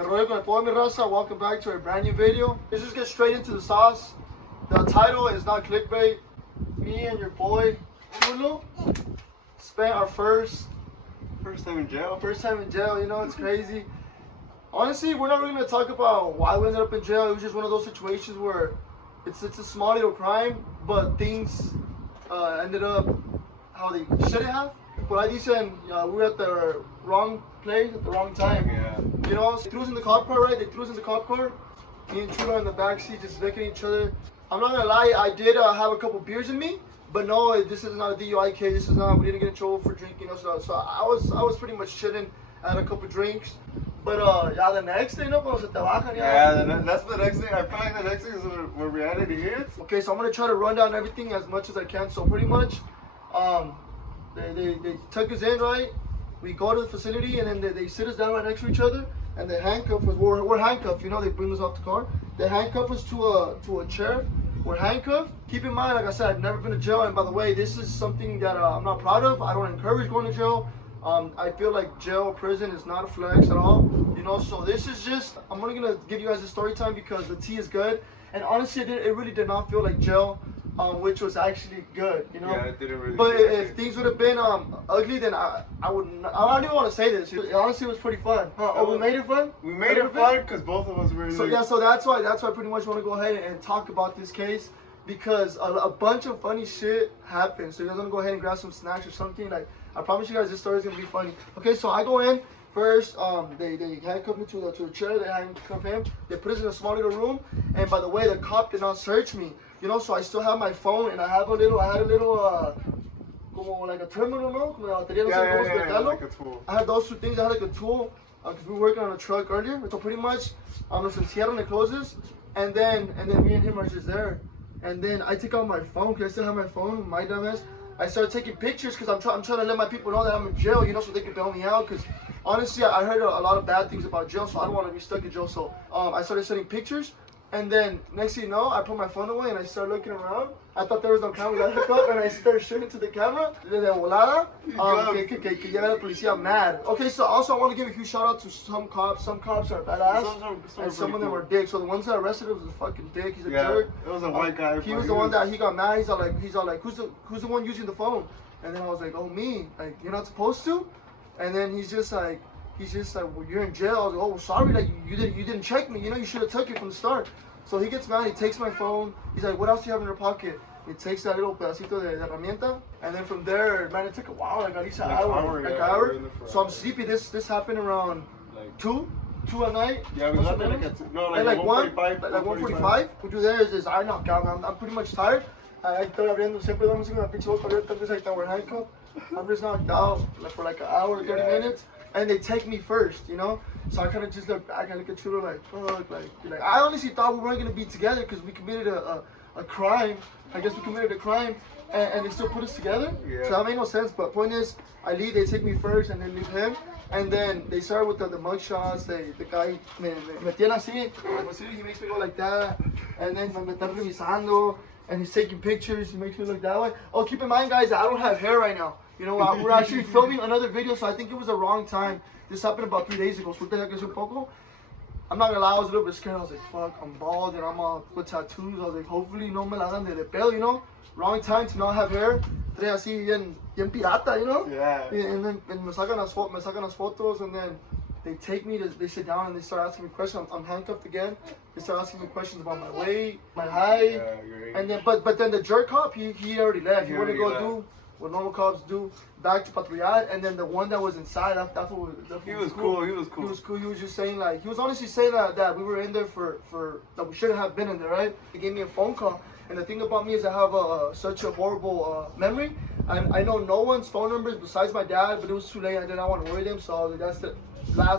Que rollo con el pollo, mi raza. Welcome back to a brand new video. Let's just get straight into the sauce. The title is not clickbait. Me and your boy, Chulo, spent our first time in jail. First time in jail, you know, it's crazy. Honestly, we're not really going to talk about why we ended up in jail. It was just one of those situations where it's a small little crime, but things ended up how they shouldn't have. But I dicen, we were at the wrong place at the wrong time. Yeah. You know, they threw us in the cop car, right? They threw us in the cop car. Me and Chulo in the backseat just looking at each other. I'm not gonna lie, I did have a couple beers in me, but no, this is not a DUI case. This is not, we didn't get in trouble for drinking. You know, so I was pretty much chilling. I had a couple drinks. But yeah, the next thing, no, cuando se te bajan, yeah, that's the next thing. I feel like the next thing is where reality hits. Okay, so I'm gonna try to run down everything as much as I can. So pretty much, they took us in, right? We go to the facility and then they sit us down right next to each other and they handcuff us. We're handcuffed, you know. They bring us off the car. They handcuff us to a chair. We're handcuffed. Keep in mind, like I said, I've never been to jail, and by the way, this is something that I'm not proud of. I don't encourage going to jail. I feel like jail or prison is not a flex at all, you know. So this is just, I'm only gonna give you guys a story time because the tea is good, and honestly, it really did not feel like jail, which was actually good, you know. Yeah, it didn't really. But if things would have been ugly, then I don't even want to say this. Honestly, it was pretty fun. Huh? Oh, we made it fun. We made it fun because both of us were. So yeah, so that's why I pretty much want to go ahead and talk about this case. Because a bunch of funny shit happened. So you guys want to go ahead and grab some snacks or something. Like, I promise you guys this story is going to be funny. Okay, so I go in first. They handcuff me to the chair. They handcuff him. They put us in a small little room. And by the way, the cop did not search me. You know, so I still have my phone. And I had a little, como like a terminal, no? Como la batería, no sé cómo explicarlo. Like a tool. I had those two things. I had like a tool. Because we were working on a truck earlier. So pretty much, nos encierran, it closes. And then me and him are just there. And then I take out my phone, because I still have my phone, my dumbass. I started taking pictures because I'm trying to let my people know that I'm in jail, you know, so they can bail me out. Because honestly, I heard a lot of bad things about jail, so I don't want to be stuck in jail. So I started sending pictures. And then next thing you know, I put my phone away and I started looking around. I thought there was no camera. I looked up and I started shooting to the camera. De volada, que llega la policía mad. Okay, so also I want to give a huge shout out to some cops. Some cops are badass, and some of them are dicks. So the ones that arrested him was a fucking dick. He's a jerk. It was a white guy. He was the one that he got mad. He's all like, who's the one using the phone? And then I was like, oh, me. Like, you're not supposed to. And then he's just like, well, you're in jail. I was like, oh, well, sorry, like you didn't check me. You know, you should have took it from the start. So he gets mad, he takes my phone, he's like, what else do you have in your pocket? He takes that little pedacito de herramienta, and then from there, man, it took a while, like at least an hour. So I'm sleepy. This happened around like 2 at night. Yeah, we left like at 1:45. What we do there is I knock out. I'm pretty much tired. I estoy abriendo, siempre damos una pinche boca abierta, entonces like we're handcuffed. I'm just knocked out for like an hour, 30 minutes. And they take me first, you know? So I kind of just look back, I look at Chulo like, fuck, like I honestly thought we weren't going to be together because we committed a crime. I guess we committed a crime and they still put us together. Yeah. So that made no sense. But point is, I leave, they take me first and then leave him. And then they start with the mugshots. The guy me tiene así, he makes me go like that. And then me está revisando and he's taking pictures, he makes me look that way. Oh, keep in mind, guys, I don't have hair right now. You know, we're actually filming another video, so I think it was the wrong time. This happened about 3 days ago. I'm not gonna lie, I was a little bit scared. I was like, fuck, I'm bald and I'm all with tattoos. I was like, hopefully no me la dan de pelo, you know? Wrong time to not have hair. Así bien pirata, you know? Yeah. And then me sacan las fotos, and then they take me, they sit down and they start asking me questions. I'm handcuffed again. They start asking me questions about my weight, my height. Yeah, and then, but then the jerk cop, he already left. He wouldn't go do what normal cops do, back to patrullar. And then the one that was inside, that's what he was cool. He was cool. He was just saying, like, he was honestly saying that we were in there for that we shouldn't have been in there, right? He gave me a phone call. And the thing about me is I have such a horrible memory. I know no one's phone numbers besides my dad, but it was too late. I did not want to worry them, so I was like, that's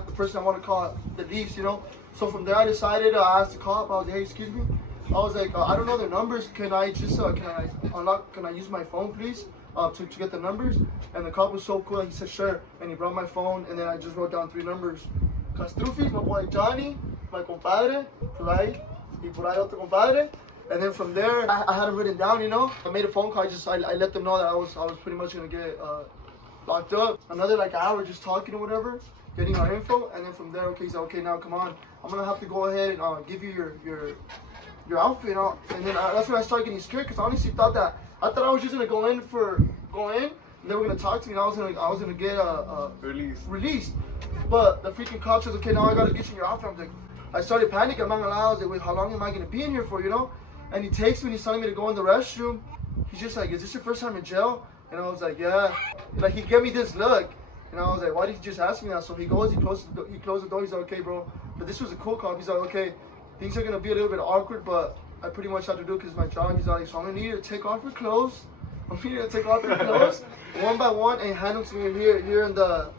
the person I want to call the least, you know? So from there I decided, I asked the cop, I was like, hey, excuse me. I was like, I don't know their numbers. Can I just, can I use my phone, please? To get the numbers. And the cop was so cool, he said sure, and he brought my phone, and then I just wrote down 3 numbers. Castrufis, my boy Johnny, my compadre, por ahí, y por ahí otro compadre. And then from there, I had them written down, you know. I made a phone call, I let them know that I was pretty much gonna get locked up. Another like hour just talking or whatever. getting our info, and then from there, okay, he's like, okay, now come on, I'm gonna have to go ahead and give you your outfit, and then that's when I started getting scared, because I honestly thought I was just gonna go in, and they were gonna talk to me, and I was gonna get released, but the freaking cop says, okay, now I gotta get you in your outfit. I'm like, I started panicking. I'm not gonna lie. I was like, wait, how long am I gonna be in here for, And he takes me and he's telling me to go in the restroom. He's just like, is this your first time in jail? And I was like, yeah. Like, he gave me this look. And I was like, why did he just ask me that? So he goes, he closes the door. He's like, okay, bro. But this was a cool cop. He's like, okay, things are gonna be a little bit awkward, but I pretty much have to do it because it's my job. He's like, so I'm gonna need you to take off your clothes. I'm gonna need you to take off your clothes one by one and hand them to me here in the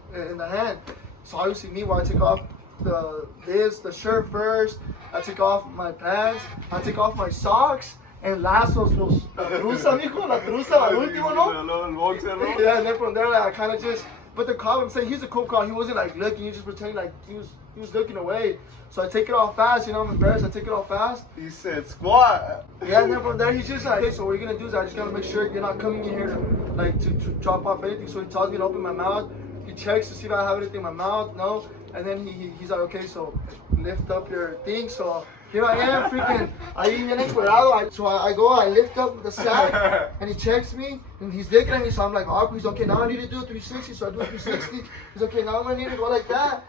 hand. So obviously me, while I take off the shirt first, I take off my pants, I take off my socks, and last la trusa, mijo, la trusa, al último, ¿no? Yeah, and then from there, I kind of just, but the cop, I'm saying, he's a cool cop, he wasn't like looking, he was just pretending like he was looking away. So I take it off fast, I'm embarrassed, I take it off fast. He said, squat. Yeah, and then from there, he's just like, okay, so what you're gonna do is I just gotta make sure you're not coming in here to drop off anything. So he tells me to open my mouth, he checks to see if I have anything in my mouth, no. And then he's like, okay, so lift up your thing. So here I am, freaking, ahí bien encuerado. So I go, I lift up the sack, and he checks me, and he's looking at me, so I'm like, awkward. He's okay, now I need to do a 360, so I do a 360. He's okay, now I'm gonna need to go like that.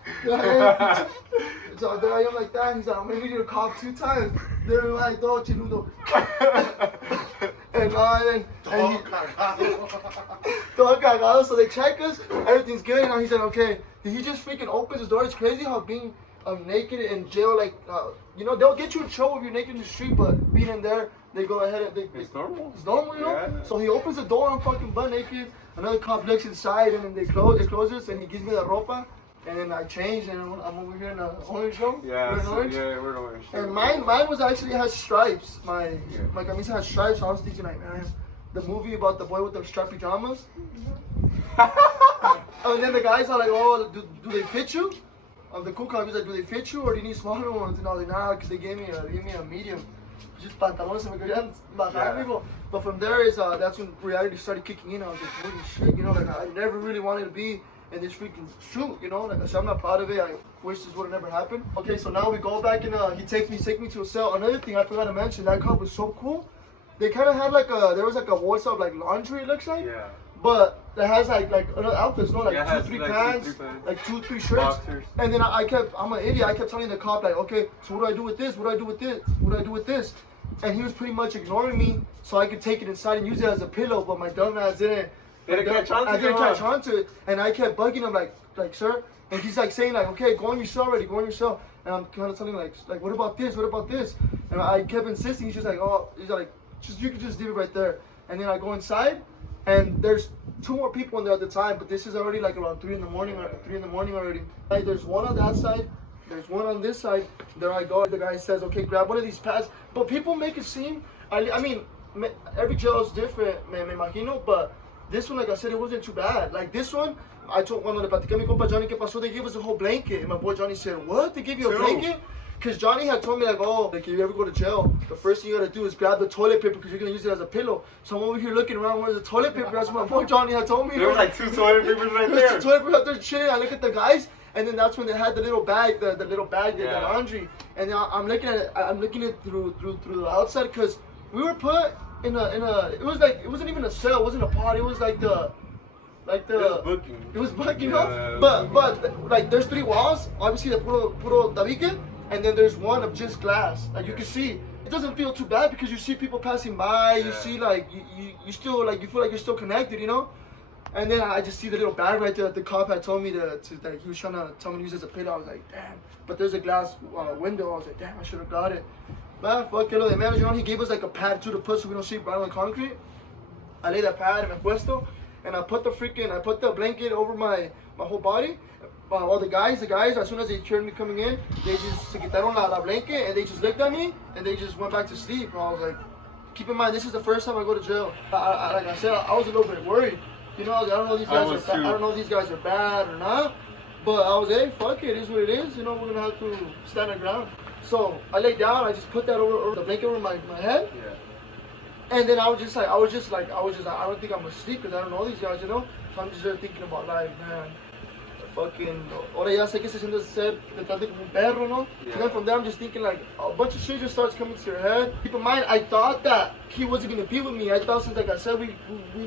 So there I am like that, and he's like, I'm gonna need you to cough 2 times. There I like, todo chiludo. And todo cagado, so they check us, everything's good, and he's like, okay. He just freaking opens his door. It's crazy how being naked in jail, like, they'll get you in trouble if you're naked in the street, but being in there, they go ahead and it's normal. It's normal, Yeah. So he opens the door, I'm fucking butt naked. Another cop looks inside, and then it closes, and he gives me the ropa, and then I change, and I'm over here in an orange room. Yeah, we're in orange. And mine was actually has stripes. My camisa has stripes. So I was thinking like, man, the movie about the boy with the striped pajamas. And then the guys are like, oh, do they fit you? The cool cop is like, do they fit you or do you need smaller ones? And I was like, nah, because they gave me a medium. Just pantalones se me querían bajar, amigo. But from there that's when reality started kicking in. I was like, holy shit, like I never really wanted to be in this freaking shoot, like I said, I'm not proud of it. I wish this would have never happened. Okay, so now we go back and he takes me to a cell. Another thing I forgot to mention, that cop was so cool. They kind of had there was like a wall of like laundry, it looks like. Yeah. But it has like other outfits, no, like 2-3 pants, like 2-3 shirts. Boxers. And then I'm an idiot. I kept telling the cop like, okay, so what do I do with this? What do I do with this? What do I do with this? And he was pretty much ignoring me, so I could take it inside and use it as a pillow. But my dumb ass didn't. I didn't catch on to it, and I kept bugging him like sir. And he's like saying like, okay, go on your cell already, go on your cell. And I'm kind of telling him like what about this? What about this? And I kept insisting. He's just like, oh, he's like, you can just leave it right there. And then I go inside. And there's 2 more people in there at the time, but this is already like around 3 in the morning already. Like, there's one on that side, there's one on this side. There I go. The guy says, okay, grab one of these pads. But people make it seem, I mean, every jail is different, me imagino, but this one, like I said, it wasn't too bad. Like this one, I told one of the platicé a mi compa Johnny que pasó, they gave us a whole blanket. And my boy Johnny said, what? They give you a blanket? Because Johnny had told me like, oh, like if you ever go to jail, the first thing you gotta do is grab the toilet paper because you're gonna use it as a pillow. So I'm over here looking around, where's the toilet paper? That's what my boy Johnny had told me. There was like 2 toilet papers right there. There's 2 toilet papers out there chilling. I look at the guys, and then that's when they had the little bag, the laundry. And then I'm looking at it, through the outside because we were put in a. It was like it wasn't even a cell, it wasn't a pod. It was like the. It was booking, But like there's 3 walls. Obviously the puro tabique. And then there's one of just glass, like you can see. It doesn't feel too bad because you see people passing by, you see like, you still like, you feel like you're still connected, And then I just see the little bag right there that the cop had told me that he was trying to tell me to use as a pillow. I was like, damn. But there's a glass window. I was like, damn, I should have got it. But fuck it, the manager he gave us like a pad too to put so we don't sleep right on the concrete. I laid that pad in my puesto, and I put the blanket over my whole body. All the guys, as soon as they heard me coming in, they just se quitaron la blanket and they just looked at me and they just went back to sleep. Bro, I was like, keep in mind, this is the first time I go to jail. Like I said, I was a little bit worried. I don't know if these guys are bad or not. But I was, hey, fuck it is what it is. We're gonna have to stand our ground. So I laid down. I just put that over the blanket over my head. Yeah. And then I was just like, I don't think I'm gonna sleep because I don't know these guys. So I'm just there thinking about like, man. fucking, ahora ya sé que se siente ser detrás de como un perro, no? Yeah. And then from there, I'm just thinking like, a bunch of shit just starts coming to your head. Keep in mind, I thought that he wasn't gonna be with me. I thought since, like I said, we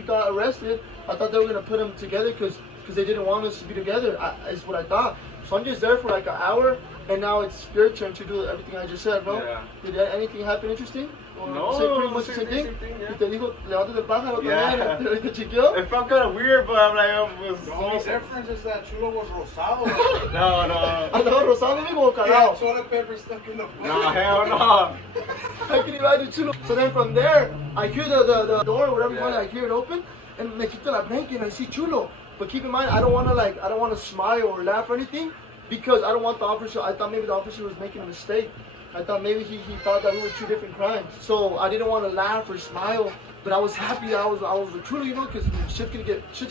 got arrested, I thought they were gonna put him together because they didn't want us to be together, is what I thought. So I'm just there for like an hour, and now it's your turn to do everything I just said, bro. Yeah. Did anything happen interesting? Or No, say pretty much the same thing? yeah. Y te dijo, levántate el pájaro Yeah. también, te chequeó. It felt kind of weird, but I'm like, The only difference is that Chulo was rosado. no. Andaba rosado mismo o Yeah, cagado. salt pepper stuck in the blood. No, hell no. I can imagine Chulo. So then from there, I hear the door, whatever you Yeah. call it, I hear it open, and me quito la blanket and I see Chulo. But keep in mind, I don't want to smile or laugh or anything, because I don't want the officer, I thought maybe the officer was making a mistake. I thought maybe he thought that we were two different crimes. So I didn't want to laugh or smile, but I was happy that I was with Chulo, you know, because shit's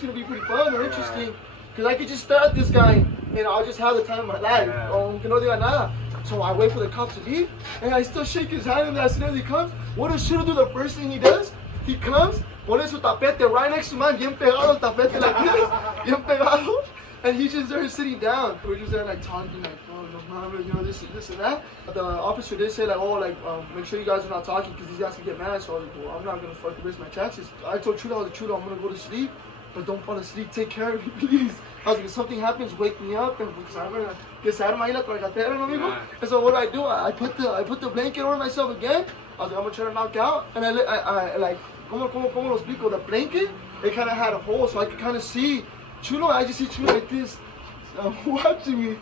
gonna be pretty fun or interesting. Because I could just stare at this guy and I'll just have the time of my life. Yeah. Que no diga nada. So I wait for the cops to leave, and I still shake his hand, and as soon as he comes, what does Chulo do? The first thing he does, he comes, pone su tapete right next to mine, bien pegado el tapete like this, bien pegado, and he's just there sitting down. We're just there like talking like, oh, no, you know, this and that. The officer did say like, oh, like, make sure you guys are not talking because these guys can get mad. So I was like, well, I'm not gonna fucking risk my chances. I told Chulo, I was like, Chulo, I'm gonna go to sleep, but don't fall asleep. Take care of me, please. I was like, if something happens, wake me up, and because I'm gonna get se arma ahí la tragatera, no amigo? And so what do? I put the blanket over myself again. I was like, I'm gonna try to knock out, and I like, como lo explico? The blanket, it kind of had a hole, so I could kind of see Chulo. I just see Chulo like this, watching me.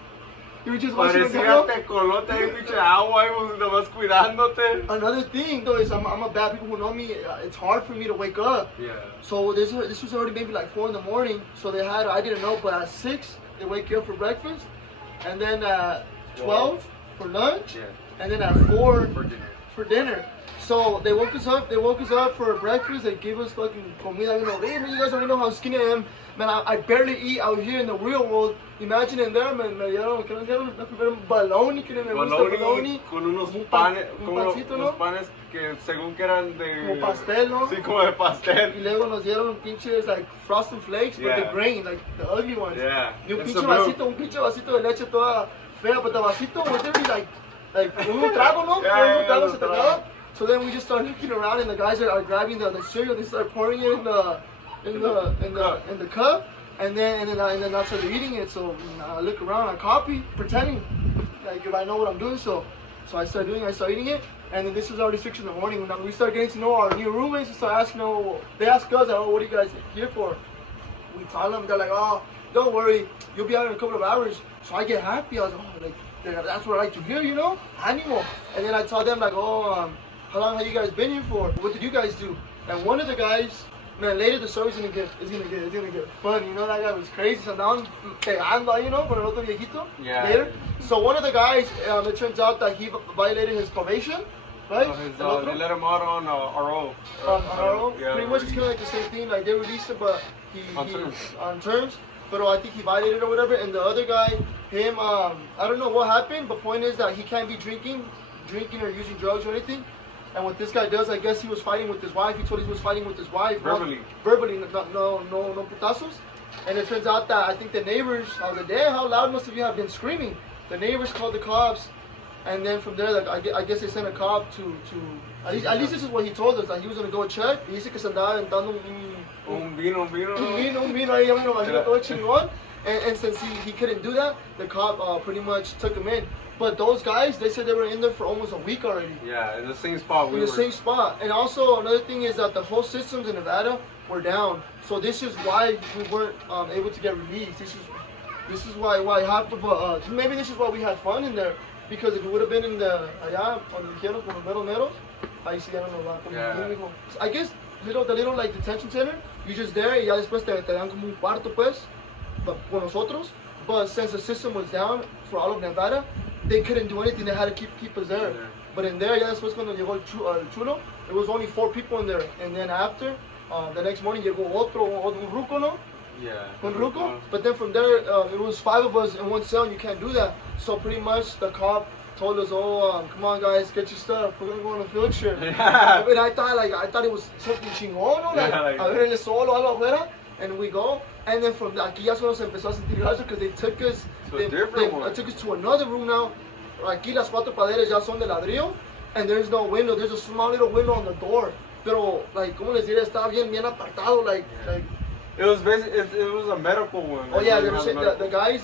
He was just watching me. Parecía tecolote ahí, pinche agua, ahí, nomás cuidándote. Another thing though is I'm a bad, people who know me, it's hard for me to wake up. Yeah. So this was already maybe like 4 in the morning. So they had, I didn't know, but at 6 they wake you up for breakfast, and then at 12 for lunch, and then at 4 for dinner. So they woke us up. They woke us up for breakfast. They gave us fucking comida. You know, hey, man, you guys don't know how skinny I am. Man, I barely eat out here in the real world. Imagine in there, man. Me dieron baloney, que me gusta baloney. Con unos Un panes, un con pancito, unos ¿no? panes que según que eran de... Como pastel, ¿no? Sí, como de pastel. Y luego nos dieron pinches like frosted flakes, but the grain, like the ugly ones. Yeah. Y un It's pinche vasito de leche toda fea, but the vasito would there be like un trago, ¿no? Yeah, Un trago yeah, se tragaba. So then we just start looking around, and the guys are grabbing the cereal. They start pouring it in the cup, and then I started eating it. So I look around, I copy, pretending like if I know what I'm doing. So I start eating it, and then this was already 6 in the morning. When we start getting to know our new roommates, we start asking, they ask us, oh, what are you guys here for? We tell them, they're like, oh, don't worry, you'll be out in a couple of hours. So I get happy. I was like, that's what I like to hear, you know, animal. And then I tell them like, oh, how long have you guys been here for? What did you guys do? And one of the guys, man, later the story's gonna get fun. You know, that guy was crazy. So now pegando, you know, con el otro viejito. Yeah. Later. So one of the guys, it turns out that he violated his probation, right? They let him out on RO. Yeah. Pretty much it's kind of like the same thing. Like they released him, but on terms. But I think he violated or whatever. And the other guy, him, I don't know what happened. But point is that he can't be drinking or using drugs or anything. And what this guy does, I guess he was fighting with his wife. He told he was fighting with his wife. Verbally, no putazos. And it turns out that I think the neighbors, I was like, damn, how loud must you have been screaming? The neighbors called the cops. And then from there, like I guess they sent a cop to at least this is what he told us, that he was going to go check. Y dice que se andaba aventando un vino ahí, ya me lo imagino todo chingón. And since he couldn't do that, the cop pretty much took him in. But those guys, they said they were in there for almost a week already. Yeah, in the same spot. Same spot. And also another thing is that the whole systems in Nevada were down. So this is why we weren't able to get released. This is why half of maybe this is why we had fun in there. Because if it would have been in the allá cuando dijeron con los meros, ahí sí ya no nos va. I guess the little like detention center, you're just there y ya después te dan como un cuarto pues, con nosotros. But since the system was down for all of Nevada, they couldn't do anything. They had to keep us there. But in there, ya después cuando llegó el Chulo, it was only 4 people in there. And then after, the next morning llegó un ruco, ¿no? Yeah. Un ruco. But then from there, it was 5 of us in one cell, and you can't do that. So pretty much the cop told us, oh, come on guys, get your stuff. We're gonna go on a field trip. And I thought it was something chingón, ¿no? Like, a ver el sol o algo afuera. And we go, And then from aquí ya solo se empezó a sentir gacho because they took us, took us to another room now. Aquí las cuatro paredes ya son de ladrillo, and there's no window. There's a small little window on the door. Pero, like, como les diré, estaba bien apartado, like. It was basically, it was a medical one. Oh yeah, they were saying the guys.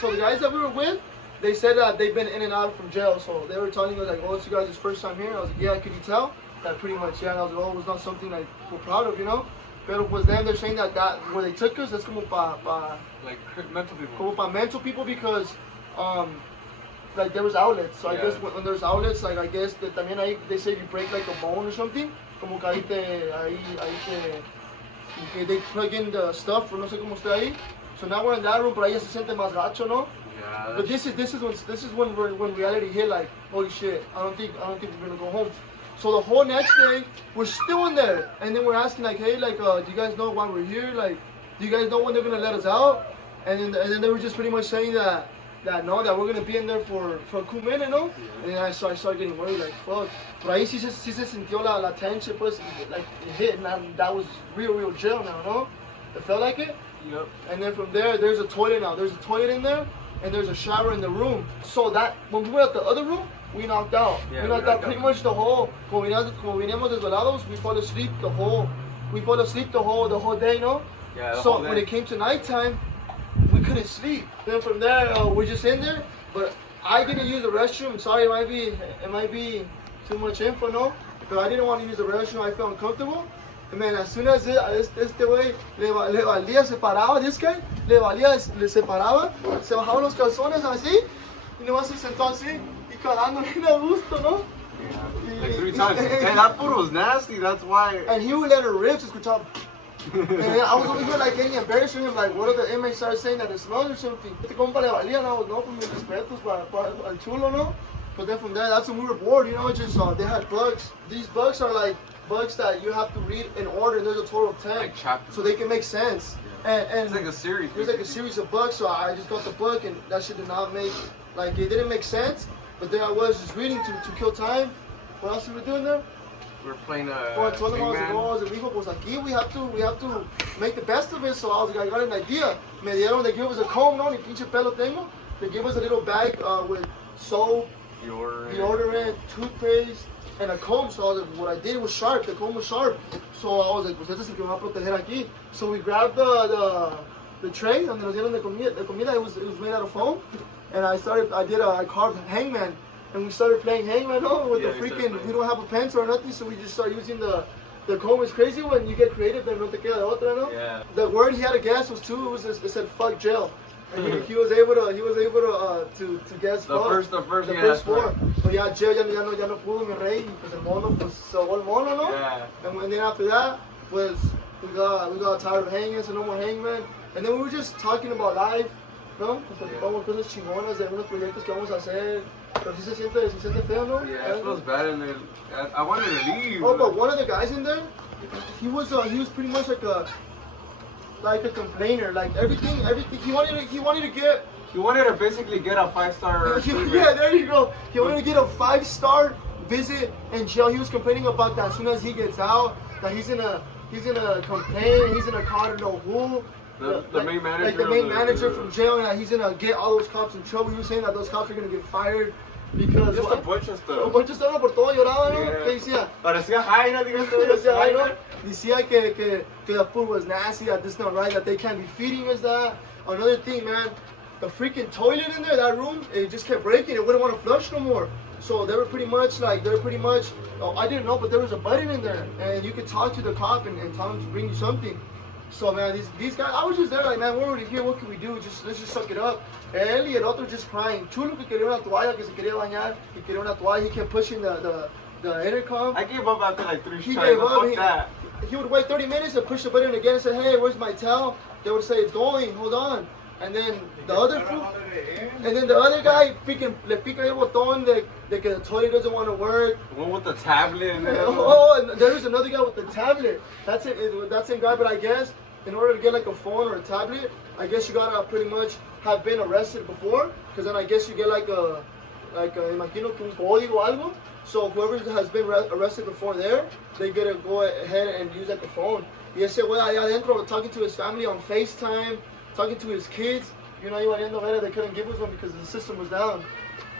So the guys that we were with, they said that they've been in and out from jail. So they were telling us like, oh, it's you guys' first time here. I was like, yeah, could you tell? That pretty much, yeah. And I was like, oh, it was not something like we're proud of, you know. Pero pues then they're saying that where they took us, that's como like mental people. Como pa mental people because like there was outlets. So I guess when there's outlets, like I guess that también ahí they say if you break like a bone or something, como que ahí they plug in the stuff, or no sé cómo esté ahí. So now we're in that room, pero ahí ya se siente más gacho, no? Yeah. But this is when reality hit, like, holy shit, I don't think we're gonna go home. So the whole next day, we're still in there, and then we're asking like, hey, like, do you guys know why we're here? Like, do you guys know when they're gonna let us out? And then they were just pretty much saying that we're gonna be in there for a cool minute, no? And then I started getting worried, like, fuck. But ahí sí se sintió la tension, pues, like, it hit, and that was real jail now, no? It felt like it. Yep. And then from there, there's a toilet now. There's a toilet in there, and there's a shower in the room. So that when we were at the other room, we knocked out. Yeah, we knocked out pretty much the whole. Como veníamos desvelados, we fall asleep the whole day, no? Yeah. The So whole day. when it came to nighttime, we couldn't sleep. Then from there, we're just in there. But I didn't use the restroom. Sorry, it might be too much info, no? But I didn't want to use the restroom. I felt uncomfortable. And man, as soon as este güey le valía, se paraba, this guy, le se paraba, se bajaba los calzones así, y nomás se sentó así, y cagando bien a gusto, ¿no? Yeah. Like 3 times. And that food was nasty, that's why. And he would let her rip, se escuchaba. And I was over here like getting embarrassed with him, like what if the inmates started saying that it smells or something? Este compa le valía, no, pues mis respetos para el chulo, no? But then from there, that's when we were bored, you know, it's just, they had bugs. These bugs are like books that you have to read in order, and there's a total of 10, like chapters, so they can make sense. Yeah. And it's like a series. There's like a series of books, so I just got the book, and that shit did not make, like, it didn't make sense. But there I was just reading to kill time. What else are we doing there? We're playing pues aquí we have to make the best of it. So I was like, I got an idea. Me dieron, they gave us a comb, no, ni pinche pelo tengo. They gave us a little bag with soap, deodorant, toothpaste, and a comb. So I was like, what I did was sharp. The comb was sharp. So I was like, pues este es el que me va a proteger aquí. So we grabbed the tray donde nos dieron de comida. It was made out of foam. And I carved hangman. And we started playing hangman, no? With the freaking, we don't have a pencil or nothing, so we just started using the comb. It's crazy when you get creative, then no te queda de otra, no? Yeah. The word he had to guess was too, it said fuck jail. And he was able to guess the fuck. first four. But yeah, jail ya no pudo mi rey, pues el mono, pues se ahogó el mono, no? Yeah. And then after that, pues we got tired of hanging, so no more hangman. And then we were just talking about life, no? Pues platicamos cosas chingonas de algunos proyectos que vamos a hacer. Pero sí se siente feo, no? Yeah, it feels bad in there. I wanted to leave. Oh, but one of the guys in there, he was pretty much like a complainer. Like everything. He wanted to basically get a 5-star. Yeah, there you go. He wanted to get a 5-star visit in jail. He was complaining about that as soon as he gets out, that he's gonna complain. He's gonna call to know who. The main manager, like the main manager from jail, and that he's gonna get all those cops in trouble. He was saying that those cops are gonna get fired because just a bunch of stuff. A bunch of stuff, por todo lloraba, ¿no? ¿Qué decía? Parecía Jaina, decía Jaina. Decía que the food was nasty, that this is not right, that they can't be feeding us that. Another thing, man, the freaking toilet in there, that room, it just kept breaking. It wouldn't want to flush no more. So they were pretty much, oh, I didn't know, but there was a button in there, and you could talk to the cop and tell him to bring you something. So man, these guys, I was just there like, man, we're already here, what can we do? Let's just suck it up. Él y el otro just crying. Chulo que quería una toalla, que se quería bañar, que quería una toalla. He kept pushing the intercom. I gave up after like 3 tries. He gave up. Fuck that. He would wait 30 minutes and push the button again and say, hey, where's my towel? They would say, it's going, hold on. And then the other guy freaking le pica el botón de que the toilet doesn't want to work. The one with the tablet. And there was another guy with the tablet. That's it. That same guy, but I guess in order to get like a phone or a tablet, I guess you gotta pretty much have been arrested before, because then I guess you get like a imagino que un código o algo. So whoever has been arrested before there, they gotta go ahead and use like a phone. Y ese güey allá adentro talking to his family on FaceTime, talking to his kids. You know, they couldn't give us one because the system was down.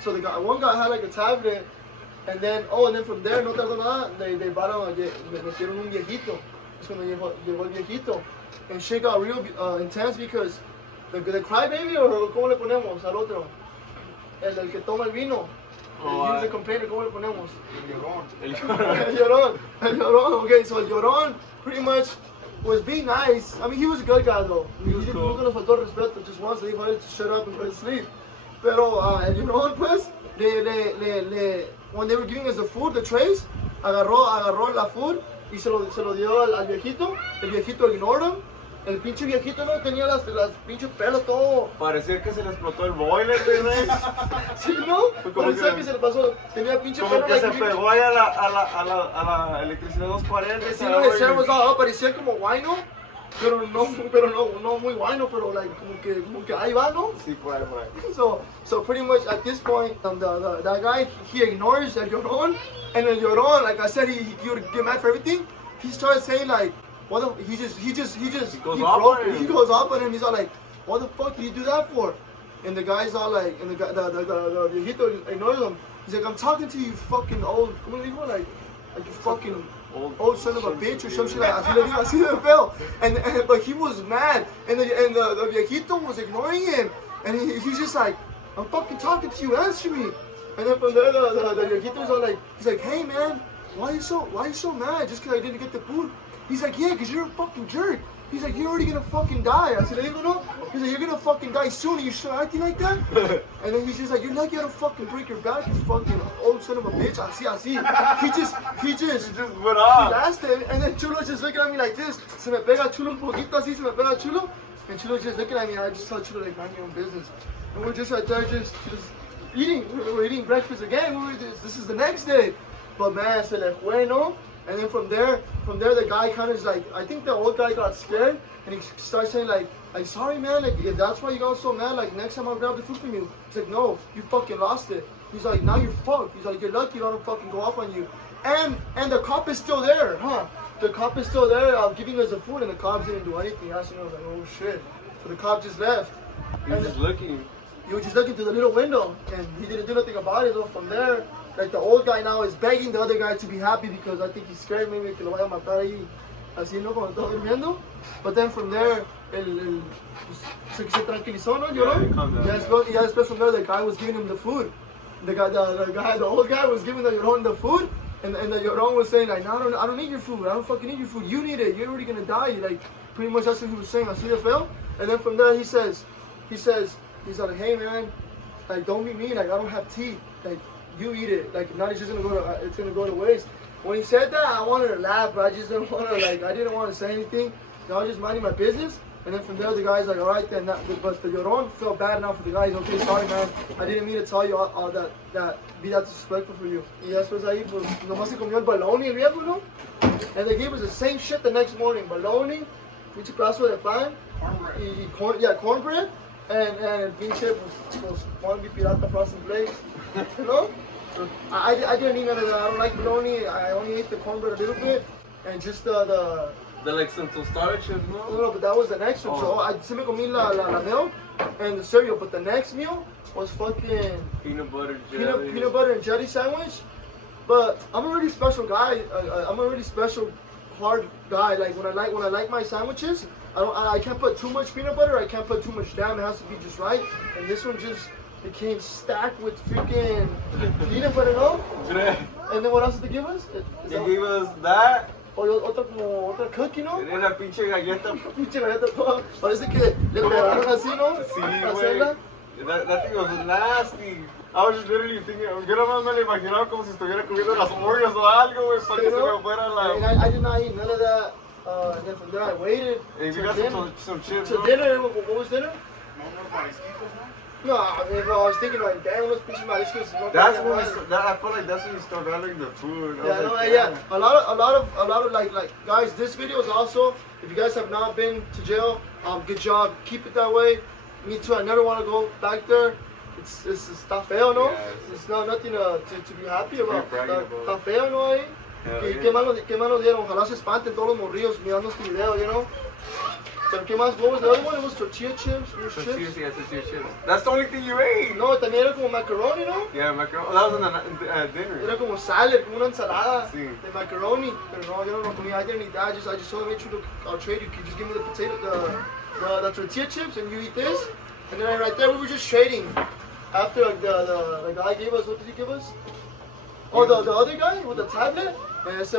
So one guy had like a tablet, and then from there, no tardó nada, they brought on, me metieron un viejito. Es cuando llegó el viejito. And shit got real intense because the crybaby, or ¿cómo le ponemos al otro? El que toma el vino. He was a complainer, ¿cómo le ponemos? El llorón. El llorón. Okay, so el llorón pretty much was being nice. I mean, he was a good guy though. Nunca nos faltó el respeto. Just once they wanted to shut up and go to sleep. Pero el llorón, pues, when they were giving us the food, the trays, agarró la food y se lo dio al viejito. El viejito ignored him. El pinche viejito no tenía las pinche pelo todo. Parecía que se le explotó el boiler, güey. Sí, ¿no? Parecía que se le pasó. Tenía pinche pelo. Como que se pegó ahí a la electricidad 240. Sí, no, his hair was all up. Parecía como guayno. Pero no muy guayno, pero like, como que ahí va, ¿no? Sí, por ahí. So pretty much at this point, that guy, he ignores El Llorón. And El Llorón, like I said, he would get mad for everything. He started saying like, he goes up on him. He's all like, what the fuck did you do that for? And the guy's all like, and the viejito ignores him. He's like, I'm talking to you, fucking old, like you fucking old son of a bitch or some shit like that. Así le feo. But he was mad, and the viejito was ignoring him, and he's just like, I'm fucking talking to you, answer me. And then from there, the viejito's all like, he's like, hey man, why you so mad just because I didn't get the food? He's like, yeah, because you're a fucking jerk. He's like, you're already gonna fucking die. I said, no. He's like, you're gonna fucking die soon and you're still acting like that? And then he's just like, you're lucky I don't fucking break your back, you fucking old son of a bitch. Así. He just went off. He asked him, and then Chulo's just looking at me like this. Se me pega Chulo un poquito así, se me pega Chulo. And Chulo's just looking at me, and I just tell Chulo, like, mind your own business. And we're just right there, just eating. We're eating breakfast again. This is the next day. But man, se le fue, no? And then from there, the guy kind of is like, I think the old guy got scared, and he starts saying like, sorry man, like if that's why you got so mad, like next time I'll grab the food from you. He's like, no, you fucking lost it. He's like, now you're fucked. He's like, you're lucky I don't fucking go off on you. And the cop is still there, huh? The cop is still there, giving us the food, and the cops didn't do anything. I was like, oh shit. So the cop just left. He was just looking. He was just looking through the little window, and he didn't do nothing about it. So from there, like the old guy now is begging the other guy to be happy because I think he's scared maybe que lo vaya a matar ahí, así, ¿no? Cuando está durmiendo. But then from there, se tranquilizó, ¿no? Lloró. Ya después from there, the guy was giving him the food. The old guy was giving the Llorón the food, and the Llorón was saying like, no, I don't need your food. I don't fucking need your food. You need it. You're already gonna die. Like, pretty much that's what he was saying. Así de feo. And then from there, he's like, hey man, like don't be mean. Like I don't have teeth. Like you eat it. Like not it's just gonna go to waste. When he said that, I wanted to laugh, but I just didn't want to. Like I didn't want to say anything. I was just minding my business. And then from there, the guy's like, all right then. But the Llorón felt bad enough for the guy. He's okay, sorry man. I didn't mean to tell you all that be that disrespectful for you. Y después ahí, pues nomás se comió el bologna el viejo, ¿no? And they gave us the same shit the next morning. Bologna, pinche pedazo de pan, cornbread. And pinche, pues, one pirata frosted flakes, you know? I didn't eat none of that. I don't like bologna. I only ate the cornbread a little bit, and just the like some tostada chips, no? No, but that was the next one. So I se me comí la milk and the cereal, but the next meal was fucking peanut butter jelly. Peanut butter and jelly sandwich. But I'm a really special guy. I'm a really special hard guy. Like when I like my sandwiches, I can't put too much peanut butter. I can't put too much jam. It has to be just right. And this one just became stacked with freaking peanut butter, no? And then what else did they give us? They gave us that. Otra cookie, ¿no? Era una pinche galleta. Pinche galleta toda. Parece que le pegaron así, ¿no? Sí, güey. That thing was nasty. I was just literally thinking, yo nomás me lo imaginaba como si estuviera comiendo las Oreos o algo, güey, para que se me fuera la... I did not eat none of that. And then from there I waited. Hey, we got some chips, to dinner. What was dinner? No, I mean, bro, I was thinking like, damn, those pinches mariscos. I feel like that's when you start valuing the food. Yeah, a lot of like guys, this video is also, if you guys have not been to jail, good job, keep it that way. Me too, I never want to go back there. It's está feo, no? Yeah, it's not nothing to be happy about. Está Está feo, no? ¿Y qué más nos dieron? Ojalá se espanten todos los morrillos mirando este video, you know? Pero ¿qué más? What was the other one? It was tortilla chips. Tortilla chips. That's the only thing you ate. No, también era como macaroni, ¿no? Yeah, macaroni. Oh, that was in the dinner. Era como salad, como una ensalada Sí. de macaroni. Pero no, yo no lo comí. I didn't eat that. I just told him, I'll trade you. Could you just give me the tortilla chips and you eat this? And then right there, we were just trading. After like the guy gave us, what did he give us? Oh, the other guy with the tablet. And he's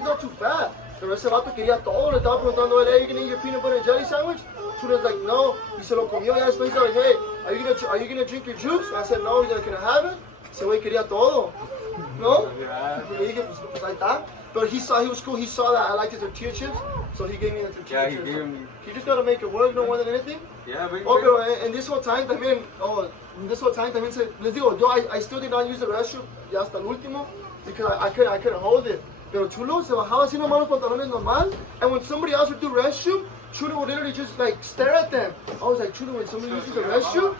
not too fat. Pero ese vato quería todo, le estaba preguntando, hey, you gonna eat your peanut butter and jelly sandwich? Chulo's like, no. Y se lo comió, ya después he's like, hey, are you gonna drink your juice? And I said, no. He's like, can I have it? Ese güey quería todo. No? Yeah. Le dije, pues ahí está. But he was cool, he saw that I liked the tortilla chips, so he gave me the tortilla chips. Yeah, he gave me. You just gotta make it work, no more than anything. Yeah, baby. Oh, pero en this whole time también, les digo, I still did not use the restroom, ya hasta el último, because I couldn't hold it. Pero Chulo se bajaba así nomás los pantalones normal, and when somebody else would do restroom, Chulo would literally just like stare at them. I was like, Chulo, when somebody uses the restroom,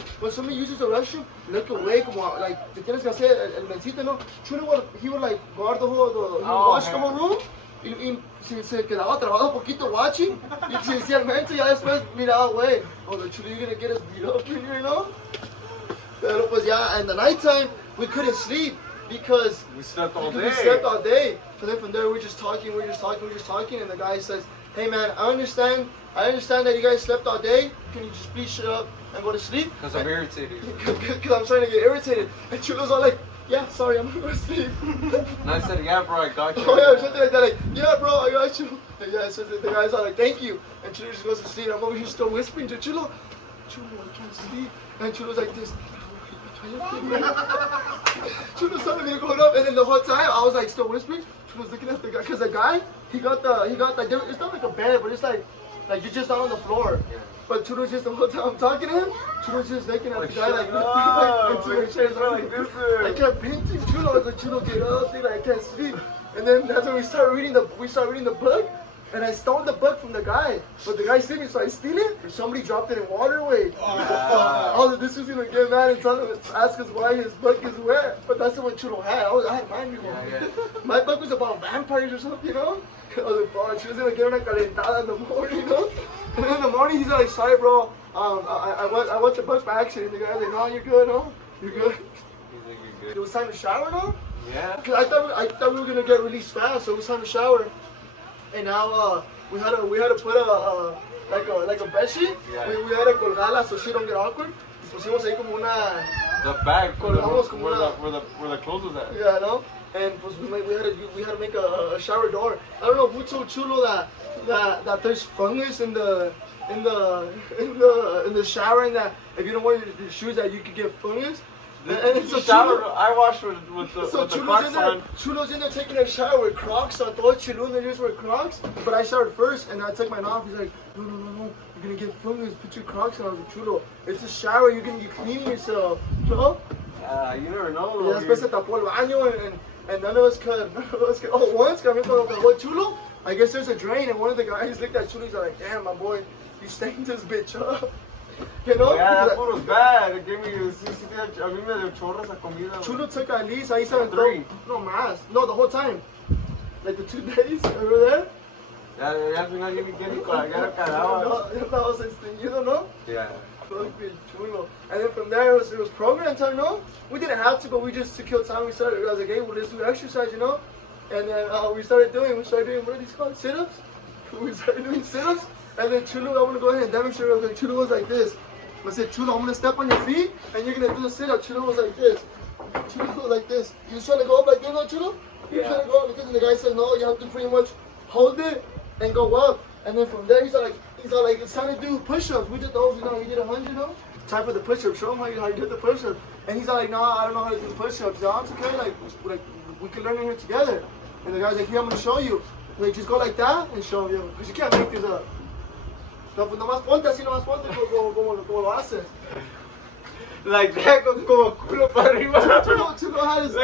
look away, como like, te tienes que hacer el mencito, ¿no? Chulo, he would like guard he would watch the whole room, y se quedaba trabado un poquito watching, y si decía el menso, ya después miraba, güey, oh, the Chulo, you're gonna get us beat up in here, you know? Pero pues ya, in the nighttime, we couldn't sleep. Because we slept all day. So then from there we're just talking, and the guy says, hey man, I understand that you guys slept all day. Can you just please shut up and go to sleep? Because I'm irritated. Because I'm starting to get irritated. And Chulo's all like, yeah, sorry, I'm gonna go to sleep. And I said, yeah bro, I got you. Oh yeah, something like that, like, yeah bro, I got you. And yeah, so the guy's all like, thank you. And Chulo just goes to sleep. I'm over here still whispering to Chulo, I can't sleep. And Chulo's like this. Chulo's telling me to go up, and then the whole time I was like still whispering. Chulo's looking at the guy, cause the guy he got like it's not like a bed, but it's like you're just out on the floor. Yeah. But Chulo's just the whole time I'm talking to him. Chulo's just looking at the guy like I kept pinching Chulo. I was like, Chulo, get up, dude, I can't sleep. And then that's when we start reading the book. And I stole the book from the guy, but the guy's sleeping, so I steal it. Somebody dropped it in waterway. This was gonna get mad and ask us why his book is wet. But that's what Chulo had. I had mine before. Yeah. My book was about vampires or something, you know? I was like, oh, she was gonna get una calentada in the morning, you know? And then in the morning, he's like, sorry, bro. I went the book by accident. The guy's like, no, you're good, no? You're good. He's like, you're good. It was time to shower, no? Yeah. Cause I thought we were gonna get released fast, so it was time to shower. And now we had to put a bed sheet. Yeah. We had to colgarla so she don't get awkward. Y pusimos ahí como una. The bag. Colgamos como where the clothes was at. Yeah, no. And pues we had to make a shower door. I don't know who told Chulo that there's fungus in the shower, and that if you don't wear your shoes that you could get fungus. And so I washed with the Crocs on. Chulo's in there taking a shower with Crocs on. Thought Chulo in there just with Crocs. But I showered first, and I took mine off. He's like, no, you're gonna get fungus. Put your Crocs on. I was like, Chulo, it's a shower. You're gonna be cleaning yourself. No? You never know. Y después se tapó el baño, and none of us could. Oh, once, Chulo, I guess there's a drain, and one of the guys looked at Chulo. He's like, damn, my boy, you stained this bitch up. You know? Yeah, that food was bad. It gave me, a mí me dio chorros a comida. Chulo took at least, ahí se aventó. 3. No, más. No, the whole time. Like the 2 days, over there. Ya al final ya no cagaba. No, ya estábamos extinguidos, ¿no? Yeah. Fucking Chulo. And then from there, it was program time, no? We didn't have to, but we just to kill time, I was like, hey, well, let's do exercise, you know? And then we started doing, what are these called? Sit-ups? We started doing sit-ups. And then Chulo, I want to go ahead and demonstrate real quick. Chulo was like this. I said, Chulo, I'm going to step on your feet, and you're going to do the sit-up. Chulo was like this. Chulo was like this. You trying to go up like this, no, Chulo? You trying to go up like this? And the guy said, no, you have to pretty much hold it and go up. And then from there, he's all like, it's time to do push-ups. We did those, you know, we did 100, you know? Time for the push-ups. Show him how you do the push-ups. And he's all like, no, I don't know how to do push-ups. No, it's okay. Like we can learn it here together. And the guy's like, here, I'm going to show you. Like, just go like that and show him. Because you can't make this up. No, pues nomás ponte así, nomás ponte como lo haces. Like that, como culo para arriba. Chulo had his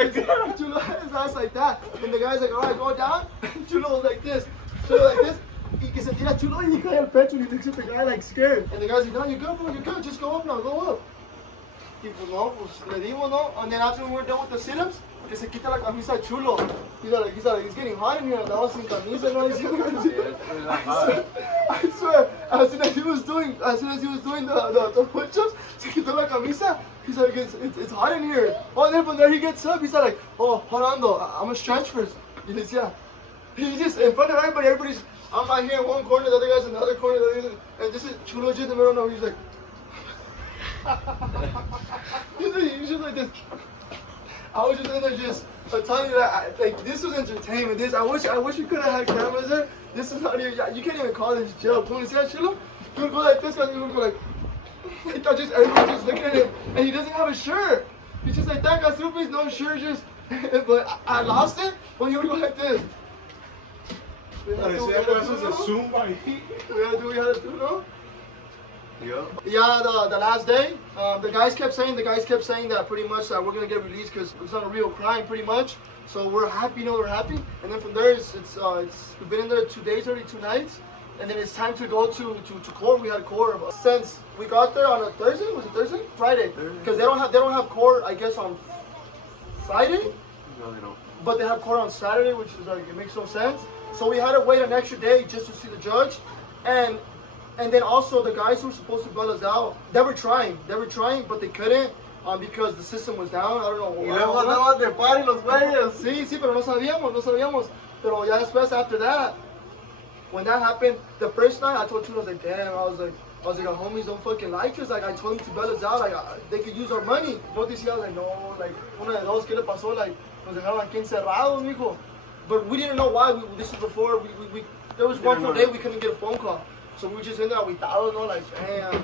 ass like that. And the guy's like, alright, go down. And Chulo was like this. Chulo like this. Y que se tira Chulo y cae al pecho and he looks at the guy like scared. And the guy's like, no, you're good, bro, you're good. Just go up now, go up. Y pues no, pues le dimos, no. And then after we were done with the sit-ups, que se quita la camisa Chulo. He's like, it's getting hot in here. Andaba sin camisa, no. I swear, as soon as he was doing the push-ups, se quitó la camisa. He's like, it's hot in here. Oh, and then from there he gets up. He's like, oh, hold on though, I'm gonna stretch first. Y decía, he just in front of everybody. Everybody's, I'm out here in one corner, the other guy's in the other corner, and this is Chulo just in the middle. He's like, he's just like this. I was just in there just telling you that like this was entertainment. I wish we could have had cameras there. This is not even, you can't even call this jail. When you see that Chulo, he would go like this, and he would go like just everybody's just looking at him, and he doesn't have a shirt. He's just like that guy, stupid, no shirt, just. But I lost it when he would go like this. We had to do what we had to do, no? Yeah, the last day, the guys kept saying that pretty much that we're gonna get released because it's not a real crime, pretty much. So we're happy, we're happy. And then from there, we've been in there 2 days already, 2 nights, and then it's time to go to court. We had court since we got there on a Thursday. Was it Thursday? Friday, because they don't have court, I guess, on Friday. No, they don't. But they have court on Saturday, which is like, it makes no sense. So we had to wait an extra day just to see the judge, and then also the guys who were supposed to bail us out, they were trying, but they couldn't because the system was down. I don't know. Y luego andaban de party los güeyes. Sí, pero no sabíamos. Pero ya después, after that, when that happened, the first night I told Chulo, I was like, damn, I was like, our homies don't fucking like us. Like, I told them to bail us out, like, they could use our money. Both these guys, like, no, like, una de dos, ¿qué le pasó? Like, nos dejaron aquí encerrados, mijo. But we didn't know why. This was before, there was one full day we couldn't get a phone call. So we were just in there, we thought, like, damn.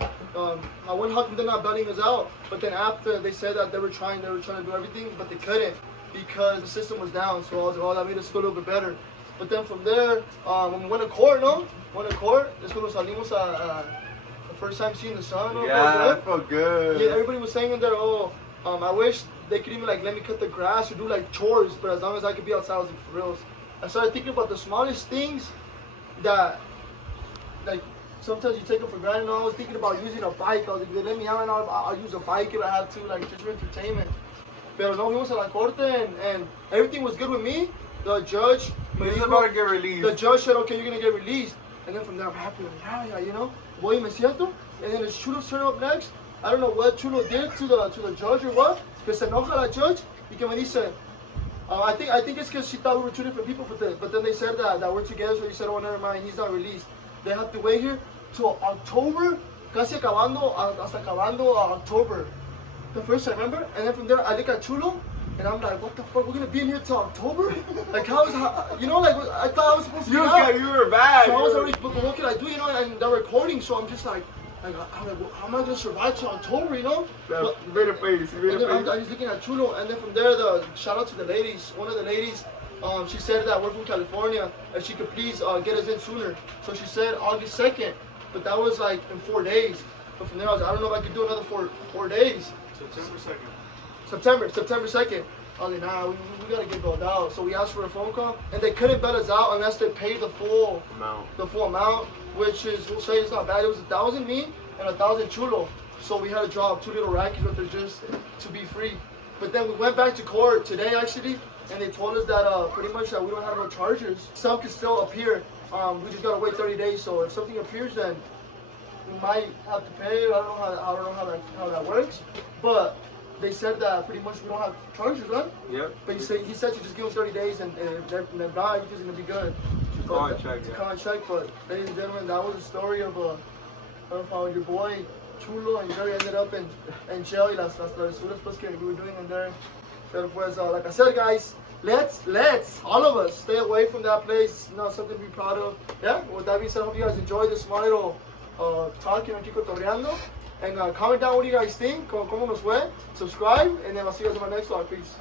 I wouldn't how come they're not bailing us out. But then after, they said that they were trying to do everything, but they couldn't because the system was down. So I was like, oh, that made us feel a little bit better. But then from there, when we went to court, es cuando salimos the first time seeing the sun. Yeah, that felt good. Yeah, everybody was saying in there, oh, I wish they could even like let me cut the grass or do like chores, but as long as I could be outside, I was like, for reals. I started thinking about the smallest things that, like, sometimes you take them for granted. And I was thinking about using a bike. I was like, if they let me out and I'll use a bike if I have to, like, just for entertainment. Pero no, fuimos a la corte and everything was good with me. The judge, He's about to get released. the judge said, okay, you're gonna get released. And then from there, I'm happy, like, yeah, you know. Voy y me siento. And then the Chulo turned up next. I don't know what Chulo did to the judge or what. Que se enoja la judge. Y que me dice, I think it's because she thought we were 2 different people, but then they said that we're together, so he said, oh, never mind, he's not released. They have to wait here till October, hasta acabando October. The first I remember, and then from there I look at Chulo, and I'm like, what the fuck, we're gonna be in here till October? Like, you know, like, I thought I was supposed to be out. You were bad. So I was already, but what can I do, you know, and they're recording, so I'm just like, I'm like, how am I gonna survive till October, you know? You made a face, I'm just looking at Chulo, and then from there, shout out to the ladies. One of the ladies, she said that we're from California, and she could please get us in sooner. So she said August 2nd, but that was like in 4 days. But from there, I was like, I don't know if I could do another four days. September 2nd. I was like, nah, we gotta get bailed out. So we asked for a phone call, and they couldn't bail us out unless they paid the full amount, which is, we'll say it's not bad. It was 1,000 me and 1,000 Chulo. So we had to drop 2 little rackies with it just to be free. But then we went back to court today actually, and they told us that pretty much that we don't have no charges. Some can still appear. We just gotta wait 30 days. So if something appears, then we might have to pay. I don't know how that works. But they said that pretty much we don't have charges, right? Yep. But he said to just give them 30 days, and if not, everything's gonna be good. Contract. But ladies and gentlemen, that was the story of how your boy Chulo and Jerry ended up in jail y las travesuras pues que we were doing in there. Pero pues, like I said, guys, let's all of us stay away from that place. You know, something to be proud of. Yeah. With that being said, I hope you guys enjoyed this small little talking aquí cotorreando. And comment down what you guys think, cómo nos fue. Subscribe, and then I'll see you guys in my next vlog. Peace.